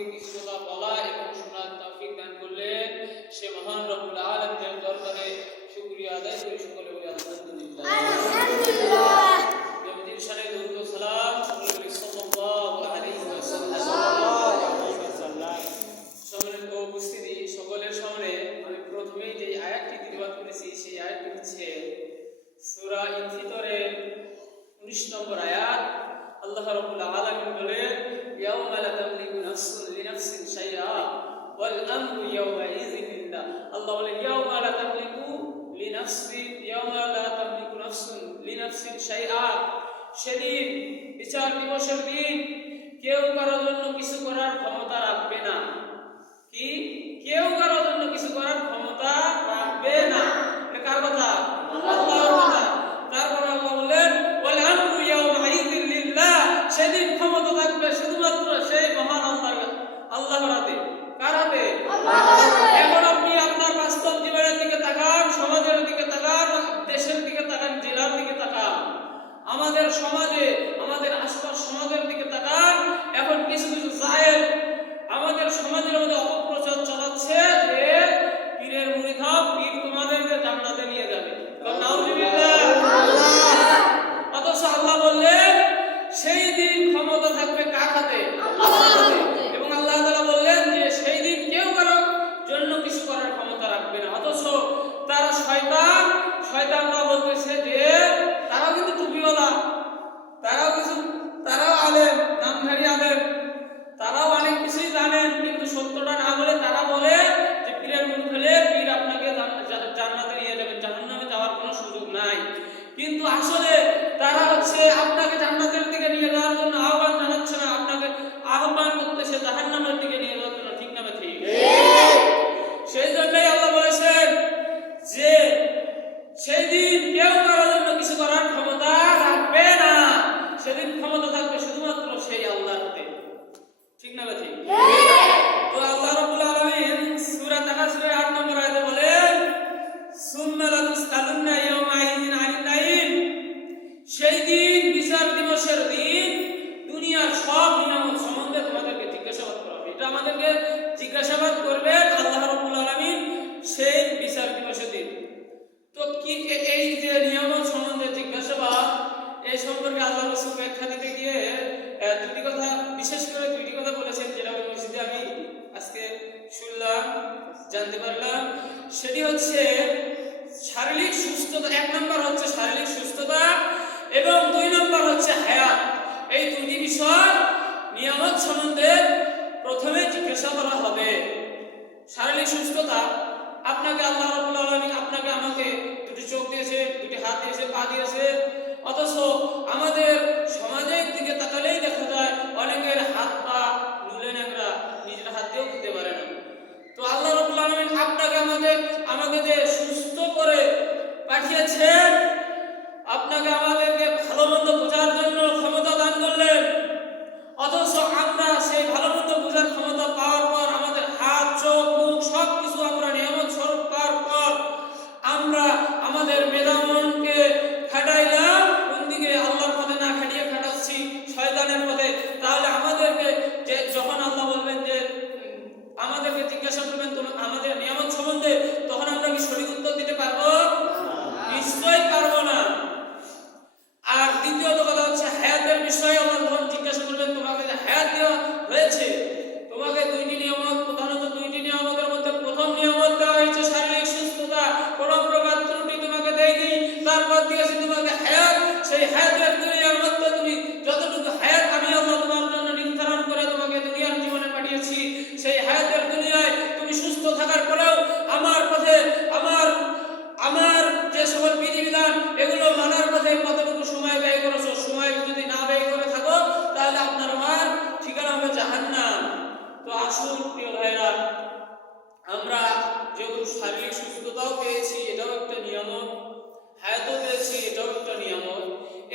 থেকে কিছু কথা বলা এবং শোনার তৌফিক দান করলেন। সে মহান রব্বুল আলামিনের দরবারে শুকরিয়া আদায় করি, সকলে বলি আলহামদুলিল্লাহ। আলহামদুলিল্লাহ। নবীর শানে দরুদ ও সালাম সাল্লাল্লাহু আলাইহি ওয়াসাল্লাম। সম্মানিত উপস্থিতি, সকলের সামনে আমি প্রথমেই যে আয়াতটি তিলাওয়াত করেছি সেই আয়াতটি হচ্ছে সূরা ইনফিতরের 19 নম্বর আয়াত। আল্লাহ রাব্বুল আলামিন বলেন, ইয়াউমা লা তামলিকু নাফসুন লিনাফসিন শাইআ ওয়াল আমরু ইয়াওমাইযিন লিল্লাহ। আল্লাহ বলেন ইয়াউমা লা তামলিকু নাফসুন লিনাফসিন শাইআ। সেদিন, বিচার দিবসের দিন, কেউ কারোর জন্য কিছু করার ক্ষমতা রাখবে না। কি? কেউ কারোর জন্য কিছু করার ক্ষমতা রাখবে না। এটা কার কথা? আল্লাহর কথা। তারপর আল্লাহ বলেন ওয়াল আমরু ইয়াওমাইযিন লিল্লাহ। সেদিন ক্ষমতা থাকবে শুধুমাত্র সেই মহান আল্লাহর হাতে। কার হাতে? এখন আপনি আপনার বাস্তব জীবনের দিকে তাকান, সমাজের দিকে তাকান, দেশের দিকে তাকান, জেলার দিকে তাকান, আমাদের সমাজে, আমাদের আশপাশ সমাজের দিকে তাকান। এখন কিছু কিছু জাহেল আমাদের সমাজের মধ্যে অপপ্রচার চালাচ্ছে যে পীরের মুরিদ হও, পীর তোমাদেরকে জান্নাতে নিয়ে যাবে। নাউজুবিল্লাহ। অথচ আল্লাহ বললেন সেই দিন ক্ষমতা থাকবে কার হাতে? আল্লাহর হাতে। এবং আল্লাহ তাআলা বললেন যে সেই দিন কেউ কারো জন্য কিছু করার ক্ষমতা রাখবে না। অথচ তারা শয়তানরা বলতেছে যে তারাও কিন্তু টুপিওয়ালা, তারাও আলেম, নামধারী আলেম, তারাও অনেক কিছুই জানেন, কিন্তু সত্যটা না বলে তারা বলে যে পীরের মুরিদ হলে পীর আপনাকে জান্নাতে নিয়ে যাবেন, জাহান্নামে যাওয়ার কোনো সুযোগ নাই। কিন্তু আসলে তারা হচ্ছে আপনাকে জান্নাতের দিকে নিয়ে যাওয়ার জন্য আহ্বান জানাচ্ছে না, আপনাকে আহ্বান করতেছে জাহান্নামের দিকে নিয়ে যাওয়ার জন্য। ঠিক না ঠিক? সেই জন্যই আল্লাহ বলেছেন যে সেই দিন কেউ কারোর জন্য কিছু করার ক্ষমতা রাখবে না। সেদিন ক্ষমতা থাকবে শুধুমাত্র সেই আল্লাহর হাতে। ঠিক না ঠিক? তো আল্লাহ রাব্বুল আলামিন সূরা তাকাসুরের 8 নম্বর আয়াতে বলেন সুম্মা লাতুসআলুন্না ইয়াওমাইযিন আনিন নাঈম। সেই দিন, বিচার দিবসের দিন, দুনিয়ার সব নিয়ামত সম্বন্ধে তোমাদেরকে জিজ্ঞাসাবাদ করা হবে। এটা আমাদেরকে জিজ্ঞাসাবাদ করবেন আল্লাহ রাব্বুল আলামিন সেই বিচার দিবসের দিন। তো কি এই যে নিয়ামত সম্বন্ধে জিজ্ঞাসাবাদ, এই সম্পর্কে আল্লাহ রাসূল ব্যাখ্যা দিতে গিয়ে দুটি কথা, বিশেষ করে দুটি কথা বলেছেন, যেটা ওই মসজিদে আমি আজকে শুনলাম, জানতে পারলাম। সেটি হচ্ছে শারীরিক সুস্থতা। 1 নম্বর হচ্ছে শারীরিক সুস্থতা এবং 2 নম্বর হচ্ছে হায়াত। এই দুটি বিষয় নিয়ামত সম্বন্ধে প্রথমে জিজ্ঞাসা করা হবে। শারীরিক সুস্থতা, আপনাকে আল্লাহ রাব্বুল আলামিন আপনাকে আমাকে দুটি চোখ দিয়েছে, দুটি হাত দিয়েছে, পা দিয়েছে। অথচ আমাদের সমাজের দিকে তাকালেই দেখা যায় অনেকের হাত পা নুলে ন্যাংরা, নিজের হাত দিয়েও খেতে পারে না। তো আল্লাহ রাব্বুল আলামিন আপনাকে আমাকে যে সুস্থ করে পাঠিয়েছেন, আপনাকে আমাদেরকে ভালো মন্দ বোঝার জন্য ক্ষমতা দান করলেন। অথচ আমরা সেই ভালো মন্দ বোঝার ক্ষমতা পাওয়ার পর, আমাদের হাত, চোখ, মুখ সবকিছু আমরা নিয়ামত স্বরূপ পাওয়ার পর, আমরা আমাদের মেধা মনকে খাটাইলাম কোন দিকে? আল্লাহর পথে না খাটিয়ে খাটাচ্ছি শয়তানের পথে। তাহলে আমাদেরকে যে যখন আল্লাহ বলবেন যে আমাদেরকে জিজ্ঞাসা করবেন আমাদের নিয়ামত সম্বন্ধে, তখন আমরা কি সঠিক উত্তর দিতে পারবো? নিশ্চয়ই পারবো না। আর দ্বিতীয়ত কথা হচ্ছে হায়াতের বিষয়ে। আল্লাহ যখন জিজ্ঞাসা করবেন তোমাকে যে হায়াত দেওয়া হয়েছে, তোমাকে 2টি নিয়ামত, প্রধানত 2টি নিয়ামতের মধ্যে প্রথম নিয়ামত দেওয়া হয়েছে শারীরিক সুস্থতা, কোনো প্রকার ত্রুটি তোমাকে দেয়নি। তারপর দিয়েছে তোমাকে হায়াত। সেই হায়াতের দুনিয়ার মধ্যে তুমি যতটুকু হায়াত আমি আল্লাহ তোমার জন্য নির্ধারণ করে তোমাকে দুনিয়ার জীবনে পাঠিয়েছি, সেই হায়াতের দুনিয়ায় তুমি সুস্থ থাকার পরেও আমার পথে, আমার যে সকল বিধিবিধান এগুলো মানার পথে কতটুকু সময় ব্যয় করেছো। সময় যদি না ব্যয় করে থাকো তাহলে আপনার আমার ঠিকানা হবে জাহান্নাম। তো আসুন প্রিয় ভাইরা, আমরা যেহেতু শারীরিক সুস্থতাও পেয়েছি, এটাও একটা নিয়ামত, হায়াতও পেয়েছি, এটাও একটা নিয়ামত।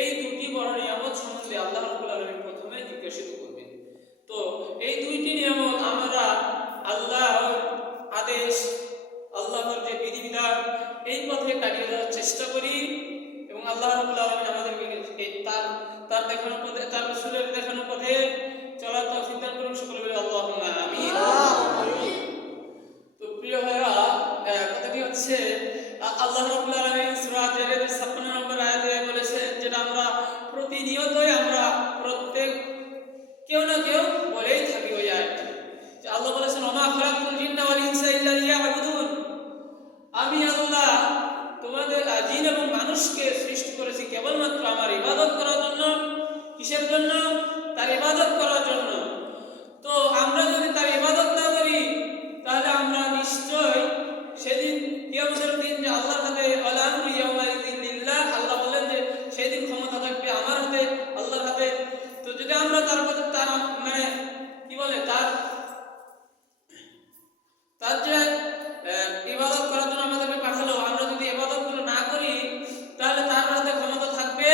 এই দুটি বড় নিয়ামত সম্বন্ধে আল্লাহ রাব্বুল আলামিন প্রথমে জিজ্ঞাসিত করবেন। তো এই 2টি নিয়ামত আমরা আল্লাহর আদেশ, আল্লাহর যে বিধিবিধান, এই পথে কাটিয়ে যাওয়ার চেষ্টা করি এবং আল্লাহ রাব্বুল আলামিন আমাদেরকে তার দেখানো পথে, তার রাসূলের দেখানো পথে চলার তৌফিক দান করুন। সকলে বলি আল্লাহুম্মা প্রতিনিয়তই আমরা প্রত্যেক কেউ না কেউ বলেই থাকি ওই আয়াতটি, যে আল্লাহ বলেছেন ওমা খালাকুল জিন্না ওয়াল ইনসা ইল্লা লিয়াবুদুন, আমি আল্লাহ তোমাদের জিন এবং মানুষকে সৃষ্টি করেছি কেবলমাত্র আমার ইবাদত করার জন্য। কিসের জন্য? তার ইবাদত করার জন্য। তো আমরা যদি তার ইবাদত না করি তাহলে আমরা নিশ্চয় সেদিন কিয়ামতের দিন যে আল্লাহর হাতে ওয়াল আমরু ইয়াওমাইযিন লিল্লাহ, আল্লাহ বলেন যে সেদিন ক্ষমতা থাকবে আমার হাতে, আল্লাহর হাতে। তো যদি আমরা তার প্রতি তার মানে কি বলে তার যে ইবাদত করার জন্য আমাদেরকে পাঠালো, আমরা যদি ইবাদতগুলো না করি তাহলে তার হাতে ক্ষমতা থাকবে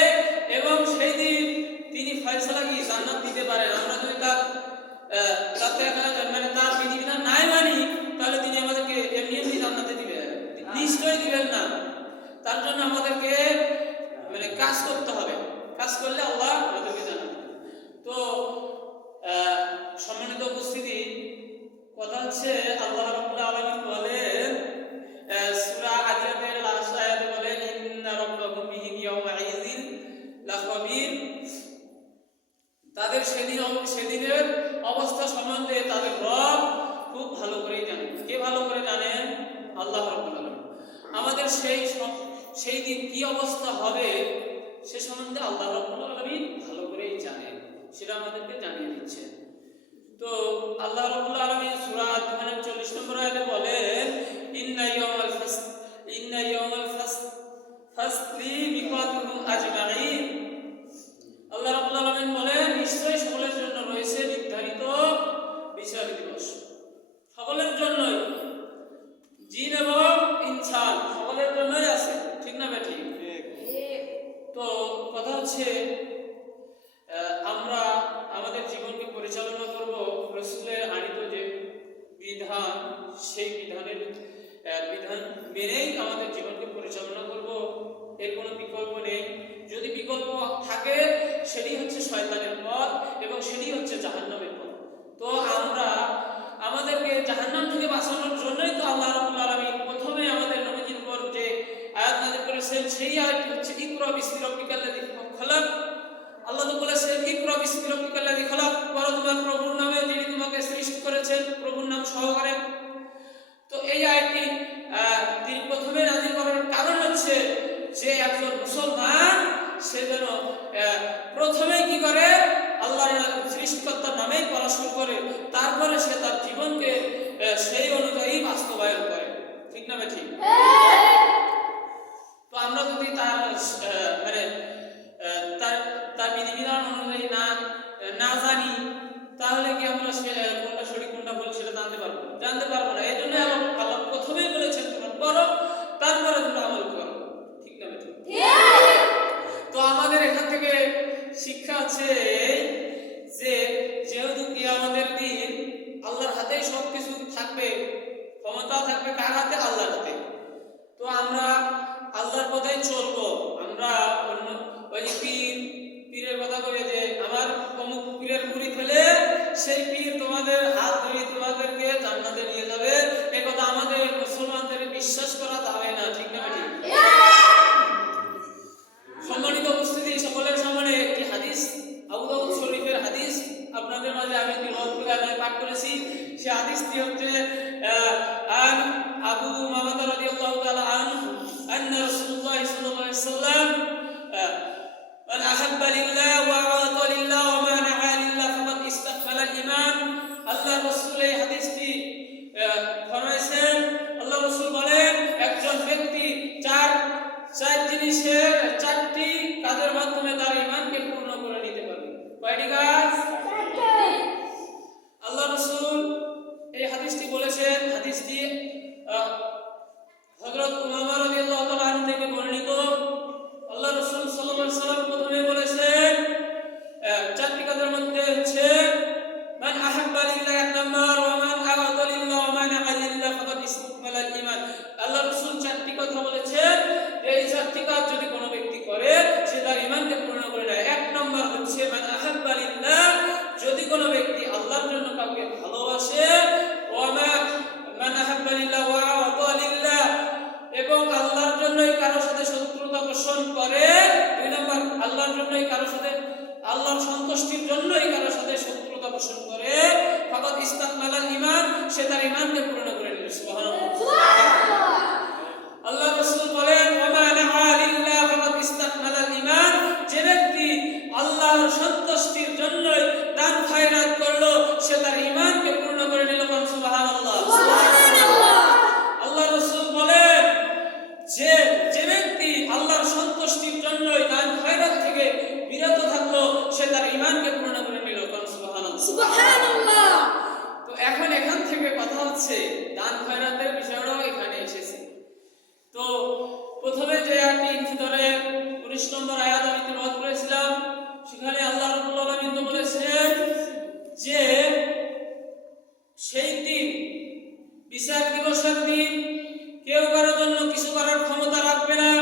এবং সেই দিন তিনি ফয়সালা কি জান্নাত দিতে পারেন। আমরা যদি তাতে মানে তার বিধিবিধান নাই মানি তাহলে তিনি আমাদেরকে এমনি এমনি জান্নাতে দিবেন? নিশ্চয়ই দিবেন না। তার জন্য আমাদেরকে মানে কাজ করতে হবে, কাজ করলে আল্লাহ আমাদেরকে জানাবেন। তো সম্মানিত উপস্থিতি, কথা হচ্ছে আল্লাহ রাব্বুল আলামিন বলেন সূরা আদিয়াতের লাস্ট আয়াতে বলেন ইন্না রাব্বাকুম বিহিম ইয়াওমাইযিন লাখাবীর, তাদের সেদিনের অবস্থা সম্বন্ধে তাদের রব খুব ভালো করেই জানেন। কে ভালো করে জানেন? আল্লাহ রাব্বুল আলামিন। আমাদের সেই দিন কি অবস্থা হবে সে সম্বন্ধে আল্লাহ রাব্বুল আলামিন ভালো করেই জানেন, সেটা আমাদেরকে জানিয়ে দিচ্ছে। তো আল্লাহ রাব্বুল আলামিন সূরা আদ-দুখানের 40 নম্বর আয়াতে বলেন ইন্না ইয়াওমাল ফাসলি মিকাতুহুম আজমাইন, আল্লাহ রাব্বুল আলামিন বলেন নিশ্চয়ই সকলের জন্য রয়েছে নির্ধারিত বিচার দিবস। সকলের জন্যই, জিন এবং ইনসান সকলের জন্যই আছে, ঠিক না বেটি? তো কথা হচ্ছে আমরা আমাদের জীবনকে পরিচালনা করব রাসূলের আনিত যে বিধান, সেই বিধান মেনেই আমাদের জীবনকে পরিচালনা করব, এর কোনো বিকল্প নেই। যদি বিকল্প থাকে সেটি হচ্ছে শয়তানের পথ এবং সেটি হচ্ছে জাহান্নামের পথ। তো আমরা আমাদেরকে জাহান্নাম থেকে বাঁচানোর জন্যই তো আল্লাহ রাব্বুল আলামিন প্রথমে আমাদের নবীজির উপর যে আয়াত নাযিল করেছেন সেই আয়াতটি হচ্ছে ইকরা বিসমি রাব্বিকাল্লাযী খালাক। আল্লাহ তো বলেছেন ইকরা বিসমি রাব্বিকাল্লাযী খালাক, পড়ো তোমার প্রভুর নামে যিনি তোমাকে সৃষ্টি করেছেন, প্রভুর নাম সহকারে। তো এই আয়াতটি তিনি প্রথমে নাযিল করার কারণ হচ্ছে যে একজন মুসলমান সে যেন প্রথমে কি করে আল্লাহর সৃষ্টিকর্তার নামেই পড়া শুরু করে, তারপরে সে তার জীবনকে সেই অনুযায়ী বাস্তবায়ন করে, ঠিক না ঠিক? তো আমরা যদি তার মানে তার বিধিবিধান অনুযায়ী না জানি তাহলে কি আমরা কোনটা সঠিক কোনটা ভুল সেটা জানতে পারবো না। এই জন্য আল্লাহ প্রথমেই বলেছেন তোমরা পড়ো, তারপরে তোমরা আমল করো, ঠিক না ঠিক? তো আমাদের এখান থেকে শিক্ষা আছে যে যেহেতু কিয়ামতের দিন আল্লাহর হাতেই সবকিছু থাকবে, ক্ষমতা থাকবে কার হাতে? আল্লাহর হাতে। তো আমরা আল্লাহর পথেই চলবো। আমরা অন্য ওই যে পীরের কথা বলে যে আমার অমুক পীরের মুরিদ হলে সেই পীর তোমাদের হাত ধরে তোমাদেরকে জান্নাতে নিয়ে যাবে, এই কথা আমাদের মুসলমানদের বিশ্বাস করা যাবে না, ঠিক না ঠিক? সম্মানিত উপস্থিতি, সকলের সামনে একটি হাদিস, আবু দাউদ শরীফের হাদিস আপনাদের মাঝে আমি পাঠ করেছি। সেই হাদিসটি হচ্ছে আন আবু উমামা রাদিয়াল্লাহু তাআলা আনহু আন্না রাসূলুল্লাহ সাল্লাল্লাহু আলাইহি ওয়াসাল্লাম মান আহাব্বা লিল্লাহ ওয়া আতা লিল্লাহ ওয়া মানা'a লিল্লাহ ফাকাদ ইসতাকমালা ঈমান। আল্লাহ রাসূল এই হাদিসটি ফরমাইছেন। আল্লাহ রাসূল বলেন একজন ব্যক্তি চার জিনিসের চারটি কাজের মাধ্যমে তার ঈমানকে পূর্ণ করে নিতে পারবে। কয়টি কাজ? আল্লাহ রাসূল এই হাদিসটি বলেছেন। হাদিসটি হযরত উমামা রাদিয়াল্লাহু তাআলা আনহু থেকে বর্ণিত। আল্লাহ রাসূল সাল্লাল্লাহু আলাইহি ওয়াসাল্লাম প্রথমে বলেছেন চারটি কাজের মধ্যে হচ্ছে মান আহাব্বা লিল্লাহ এক নাম্বার, ওয়া মান কারোর সাথে আল্লাহর সন্তুষ্টির জন্যই কারোর সাথে শত্রুতা পোষণ করে, ফাকাদ ইস্তাকমালাল ঈমান, সে তার ঈমানকে পূর্ণ করে নিল। সুবহানাল্লাহ। আল্লাহ রাসূল বলেন, ওয়া মা নাহা লিল্লাহ ফাকাদ ইস্তাকমালাল ঈমান, যে ব্যক্তি আল্লাহর সন্তুষ্টির জন্যই দান খয়রাত করলো, সে তার ঈমানকে পূর্ণ করে নিল। সুবহানাল্লাহ। আল্লাহ রাসূল বলেন যে যে ব্যক্তি আল্লাহর সন্তুষ্টির জন্যই দান খয়রাত থেকে বিরত থাকলো, সে তার ঈমানকে পূর্ণ করে নিল। সুবহানাল্লাহ। তো এখন এখান থেকে কথা হচ্ছে দান খয়রাতের বিষয়টাও এখানে এসেছে। তো প্রথমে যে আয়াতটি ইনফিতরের 19 নম্বর আয়াত আমি তেলাওয়াত করেছিলাম, সেখানে আল্লাহ রাব্বুল আলামিন তো বলেছেন যে সেই দিন, বিচার দিবসের দিন, কেউ কারোর জন্য কিছু করার ক্ষমতা রাখবে না।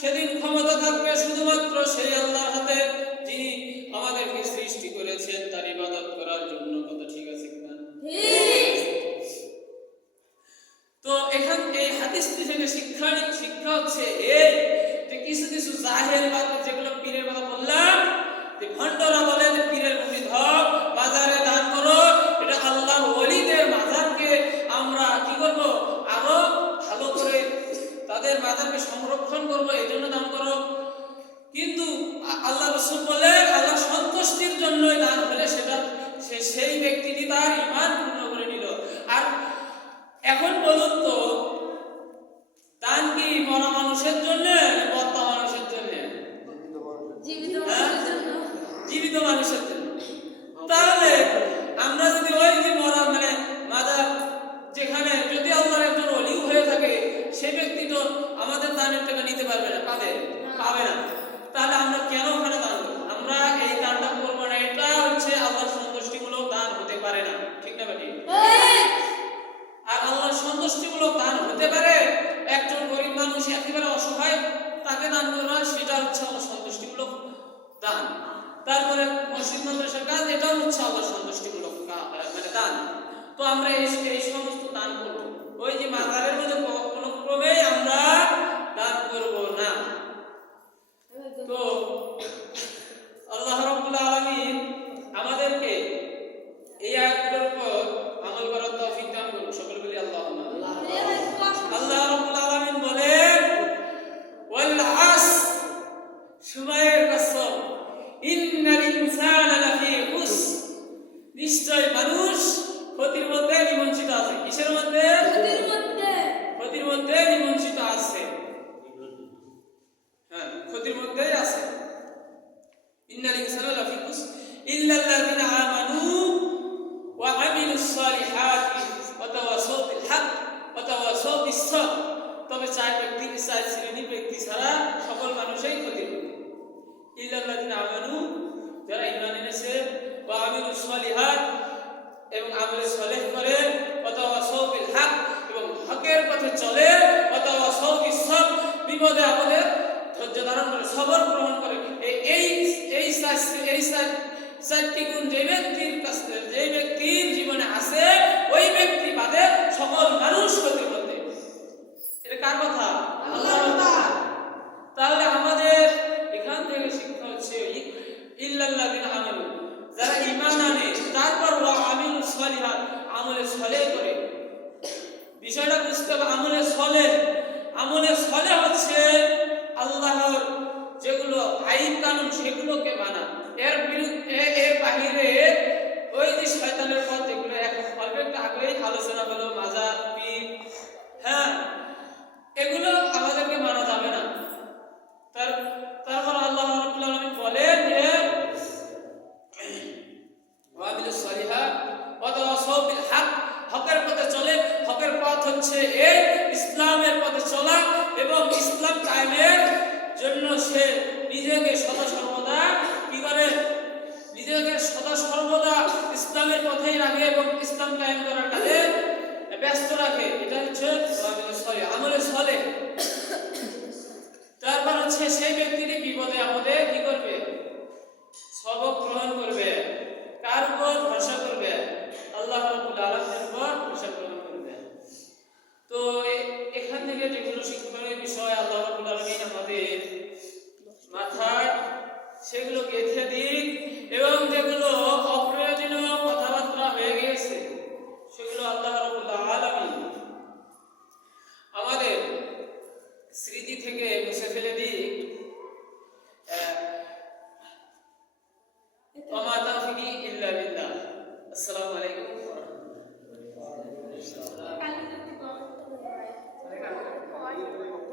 সেদিন ক্ষমতা থাকবে শুধুমাত্র সেই আল্লাহর হাতে, যিনি আমাদেরকে সৃষ্টি করেছেন তার ইবাদত করার জন্য। কথা ঠিক আছে কিনা? তো এখান এই হাদিসটি থেকে শিক্ষা হচ্ছে এই যে কিছু কিছু জাহেল বাদ, যেগুলো পীরের কথা বললাম, যে ভণ্ডরা বলে যে পীরের মুরিদ হও, বাজারে দান করো, এটা আল্লাহর ওলিদের মাজারকে আমরা কি করব, আরো ভালো করে তাদের মাজারকে সংরক্ষণ করব, এই জন্য দান করো। কিন্তু আল্লাহ রাসূল বলে আল্লাহ সন্তুষ্টির জন্যই দান হলে সেটা সেই ব্যক্তিটি তার ঈমান পূর্ণ করে নিল। আর এখন বলুন তো, দান কি মরা মানুষের জন্য না বর্তা মানুষের জন্য? জীবিত মানুষের জন্য। তাহলে আমরা যদি ওই যে মরা মানে মাজার যেখানে যদি আল্লাহর একজন ওলি হয়ে থাকে, সেই ব্যক্তি তো আমাদের দানের টাকা নিতে পারবে না, পাবে না। তাহলে আমরা কেন ওখানে দান করব? আমরা এই দানটা করব না, এটা হচ্ছে আল্লাহর সন্তুষ্টিমূলক দান হতে পারে না। ঠিক না বেটি? আর আল্লাহর সন্তুষ্টিমূলক দান হতে পারে একজন গরিব মানুষ একেবারে অসহায়, তাকে দান করা, সেটা হচ্ছে আল্লাহর সন্তুষ্টিমূলক দান। তারপরে মসজিদ মাদ্রাসার কাজ, এটাও হচ্ছে আল্লাহর সন্তুষ্টিমূলক মানে দান। তো আমরা এই সমস্ত দান করব। ওই যে মাজারের মধ্যে কোনো ক্রমেই আমরা দান করব না। তো আল্লাহ রাব্বুল আলামিন আমাদেরকে এই আয়াতগুলোর উপর আমল করার তৌফিক দান করুন। সকলে বলি আল্লাহুম্মা। আল্লাহ রাব্বুল আলামিন বলেন, ওয়াল আসর, সময়ের কসম, ইন্নাল ইনসানা লাফি খুসর, নিশ্চয় মানুষ ক্ষতির মধ্যে নিমজ্জিত আছে। কিসের মধ্যে? ক্ষতির মধ্যে নিমজ্জিত আছে। হ্যাঁ, ক্ষতির মধ্যেই আছে। ইন্নাল ইনসানা লাফি খুসর ইল্লাল্লাযিনা আমানু ওয়া আমিলুস সালিহাতি ওয়া তাওয়াসাউ বিল হক ওয়া তাওয়াসাউ বিস সবর। তবে চার শ্রেণীর ব্যক্তি ছাড়া সকল মানুষই ক্ষতির মধ্যে। ইল্লাল্লাযিনা আমানু, যারা ঈমান এনেছে, ওয়া আমিলুস সালিহাত, এবং আমলে সালেহ করে, ওয়া তাওয়াসাউ বিল হক, এবং হকের পথে চলে, ওয়া তাওয়াসাউ বিস সবর, বিপদে আপদে ধৈর্য ধারণ করে, সবর গ্রহণ করে। এই চারটি গুণ যে ব্যক্তির জীবনে আছে, ওই ব্যক্তি বাদে সকল মানুষ ক্ষতির মধ্যে। এটা কার কথা? আল্লাহর কথা। তাহলে আমাদের এখান থেকে শিক্ষা হচ্ছে ইল্লাল্লাযিনা আমানু, যারা ঈমান আনে, তারপর ওয়া আমিলুস সালিহাত, আমলে সালেহ করে। বিষয়টা বুঝতে হবে। আমলে সালেহ হচ্ছে আল্লাহর যেগুলো আইন কানুন, সেগুলোকে মানা। এর বিরুদ্ধে, এর বাহিরে ওই যে শয়তানের পথ, যেগুলো অল্প একটু আগেই আলোচনা হলো, মাজার, পীর, হ্যাঁ, এগুলো আমাদেরকে মানা যাবে না। তারপর আল্লাহ রাব্বুল আলামিন বলেন যে ওয়া আমিলুস সালিহাত ওয়া তাওয়াসাউ বিল হক, হকের পথে চলে। হকের পথ হচ্ছে এই ইসলামের পথে চলা, এবং ইসলাম কায়েমের জন্য সে নিজেকে সদা সর্বদা কি করে? নিজেকে সদা সর্বদা ইসলামের পথেই রাখে এবং ইসলাম কায়েম করার কাজে ব্যস্ত রাখে। এটা হচ্ছে আমলে সালেহ। তারপর হচ্ছে সেই ব্যক্তিটি বিপদে আপদে কি করবে? সবক গ্রহণ করবে। কার উপর ভরসা করবে? আল্লাহ রাব্বুল আলামিনের উপর ভরসা গ্রহণ করবে। তো এখান থেকে যেগুলো শিক্ষণীয় বিষয় আল্লাহ রাব্বুল আলামিন আমাদের মাথায় সেগুলো গেঁথে দিক, এবং যেগুলো অপ্রয়োজনীয় কথাবার্তা হয়ে গিয়েছে সেগুলো আল্লাহ রাব্বুল আলামিন আমাদের স্মৃতি থেকে মুছে ফেলে দিক। ওয়া তাওফিকি ইল্লা বিল্লাহ। আসসালামু আলাইকুম ওয়া রাহমাতুল্লাহি ওয়া বারাকাতুহু।